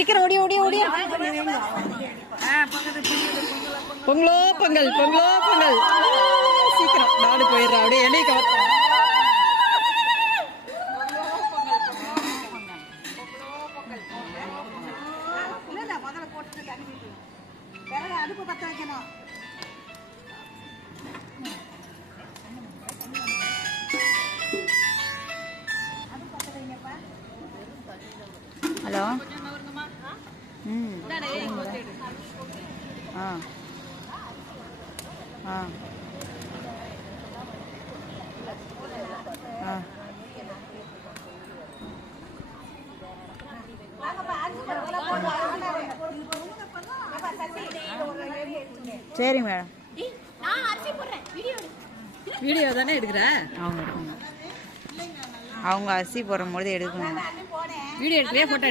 சீக்கிரம் ஓடி ஓடி ஓடி. பொங்கலோ பொங்கல், பொங்கலோ பொங்கல். சீக்கிரம் நாடு போயிடுறா. அப்படியே எண்ணெய் கவர். அடுப்பு பற்ற வைக்கணும். ஹலோ. ஆ ஆ ஆ சரிங்க மேடம். வீடியோ தானே எடுக்கிற? அவங்க அரிசி போடும்போது எடுக்கணும். வீடியோ எடுக்கலையா, ஃபோட்டோ எடுக்க?